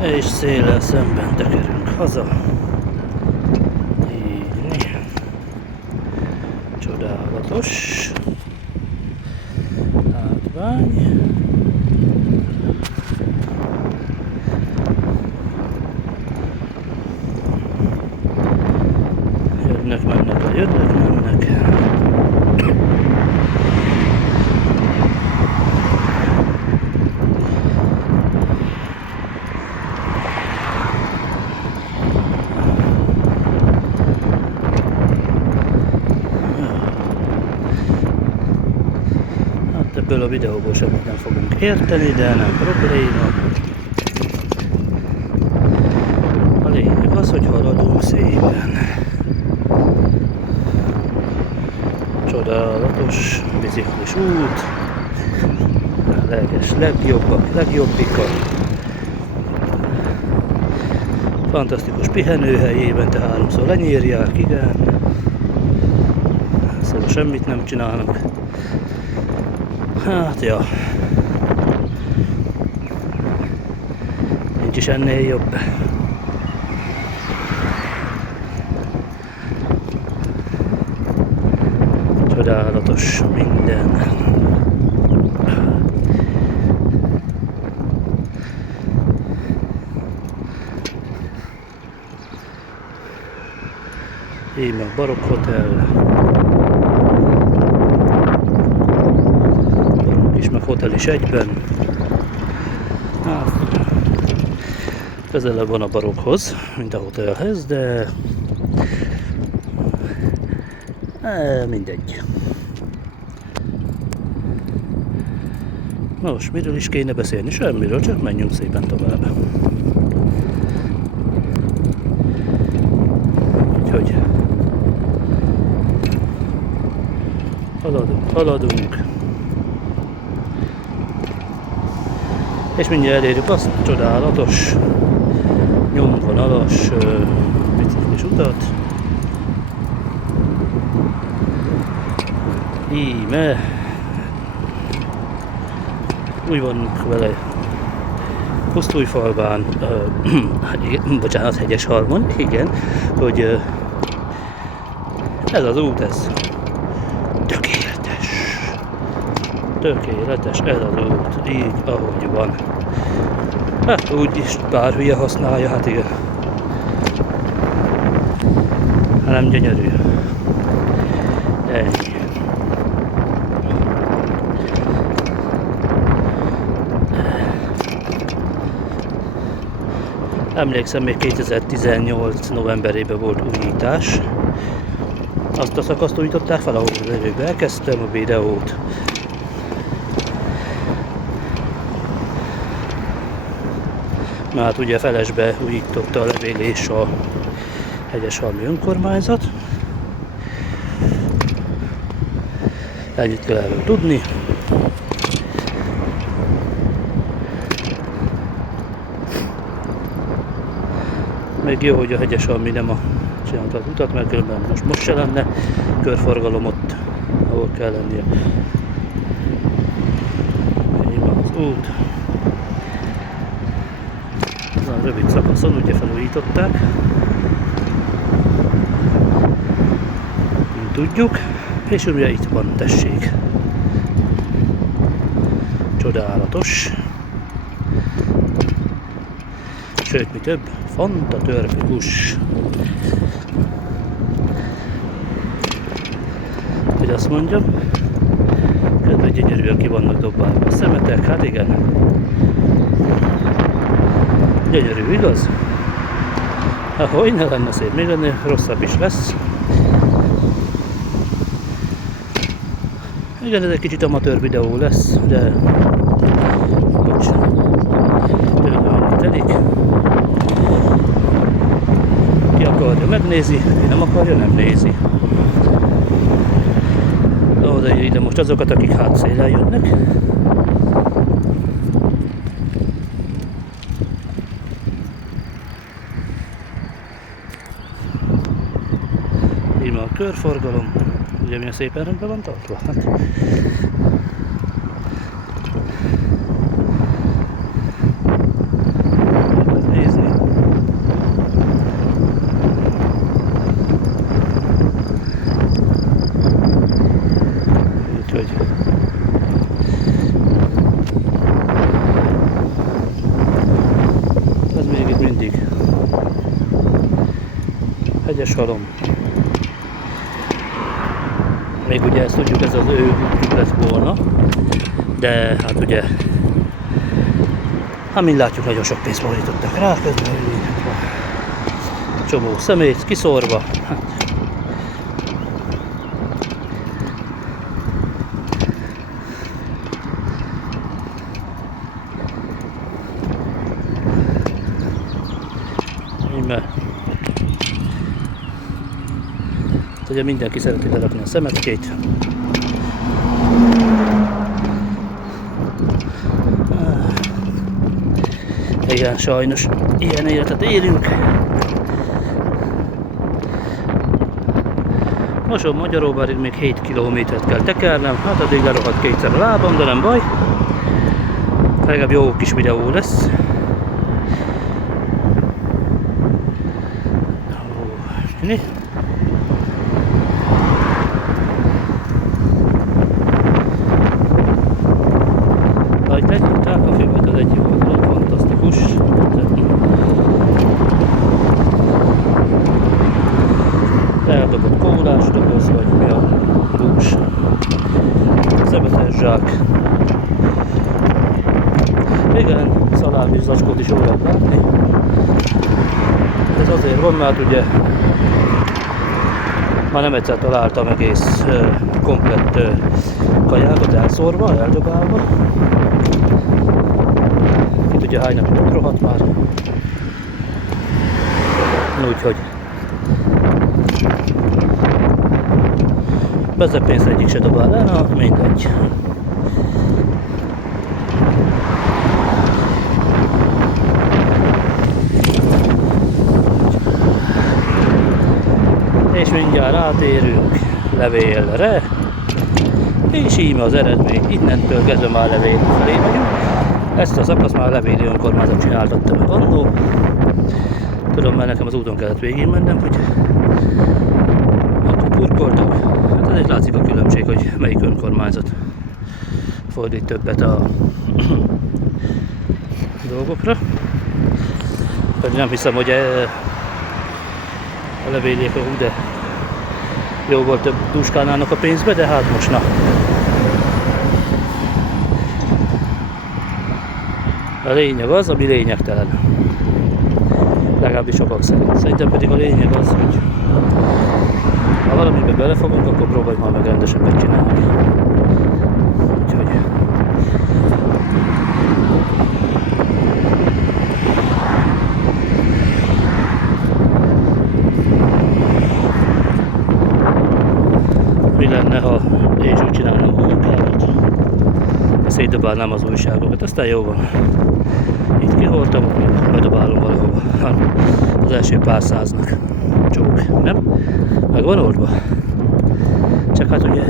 És széllel szemben tekerünk haza. Így. Csodálatos. Látvány. Jönnek, mennek, jönnek, mennek. Hát ebből a videóból semmit nem fogunk érteni, de nem probléma. A lényeg az, hogy haladunk szépen. Csodálatos biciklis út. Legjobbika. Fantasztikus pihenőhely, évente 3-szor lenyírják, igen. Szóval semmit nem csinálnak. Hát ja. Nincs is ennél jobb. Csodálatos minden. Így meg Barokk Hotel. Barokk is, meg hotel is egyben. Hát, közelebb van a Barokkhoz, mint a hotelhez, de mindegy. Nos, miről is kéne beszélni? Semmiről, csak menjünk szépen tovább. Úgyhogy haladunk. És mindjárt elérjük azt a csodálatos, nyomvonalas biciklis utat. Íme úgy vannak vele Pusztújfalván, bocsánat, Hegyeshalmon, igen, hogy ez az út, ez tökéletes ez az út, így ahogy van. Hát úgy is pár hülye használja, hát igen. Nem gyönyörű. Ennyi. Emlékszem, még 2018 novemberében volt újítás. Azt a szakaszt újították fel, ahol az előbb elkezdtem a videót. Na hát ugye felesbe újította a levél és a Hegyeshalmi önkormányzat. Ennyit kell erről tudni. Még jó, hogy a Hegyeshalmi nem csinálta az utat, mert különben most se lenne körforgalom ott, ahol kell lennie. Így van az út. Ezen a rövid szakaszon ugye felújították. Mint tudjuk, és ugye itt van, tessék. Csodálatos. Sőt, mi több, fantasztikus. Hogy azt mondjam, közben gyönyörűen ki vannak dobálva a szemetek, hát igen. Gyönyörű, igaz? Ahogy ne lenne szép, még ennél rosszabb is lesz. Igen, ez egy kicsit amatőr videó lesz, de bocs, tőle telik. Ki akarja, megnézi, ki nem akarja, nem nézi. Oda ide most azokat, akik hátszélen jönnek. Így van a körforgalom. Ugye milyen szépen rendben van tartva? Hát. üres halom. Még ugye ezt tudjuk, ez az ő útjuk lett volna, de hát ugye, hát mind látjuk, nagyon sok pénzt fordítottak rá, közben csomó szemét kiszórva. Hát. Ugye mindenki szereti lerakni a szemetkét. Igen, sajnos ilyen életet élünk. Moson Magyaróvárig még 7 kilométert kell tekernem, hát addig lerohadt kétszer a lábam, de nem baj. Legalább jó kis videó lesz. Ahogy megnyitották a filmet, az egy jó, fantasztikus. Eldobott kólás doboz, vagy mi a bús. Szemetes zsák. Igen, szalámi zacskót is jól lehet látni. Ez azért van, mert ugye már nem egyszer találtam egész komplett kajákat elszórva, eldobálva. Ki tudja, hány napig ott rohadt már. Úgyhogy bezepénzt egyik se dobál el, na mindegy. És mindjárt átérünk levélre, és íme az eredmény, innentől kezdve már levél felé vagyunk. Ezt a szakaszt már a levéli önkormányzat csináltatta meg annó. Tudom, mert nekem az úton kellett végig mennem, hogy akkor burkoltak. Hát ezért látszik a különbség, hogy melyik önkormányzat fordít többet a dolgokra. Pedig nem hiszem, hogy a levéliek, de jó volt, több duskálnának a pénzbe, de hát most na. A lényeg az, ami lényegtelen. Legalábbis sokak szerint. Szerintem pedig a lényeg az, hogy ha valamiben belefogunk, akkor próbáljuk már meg rendesen megcsinálni. Úgyhogy mi lenne, ha én is úgy csinálnám a munkámat, szétdobálnám az újságokat, aztán jó van. Itt kihortam, bedobálom valahova. Az első pár száznak. Csók, nem? Meg van oldva. Csak hát ugye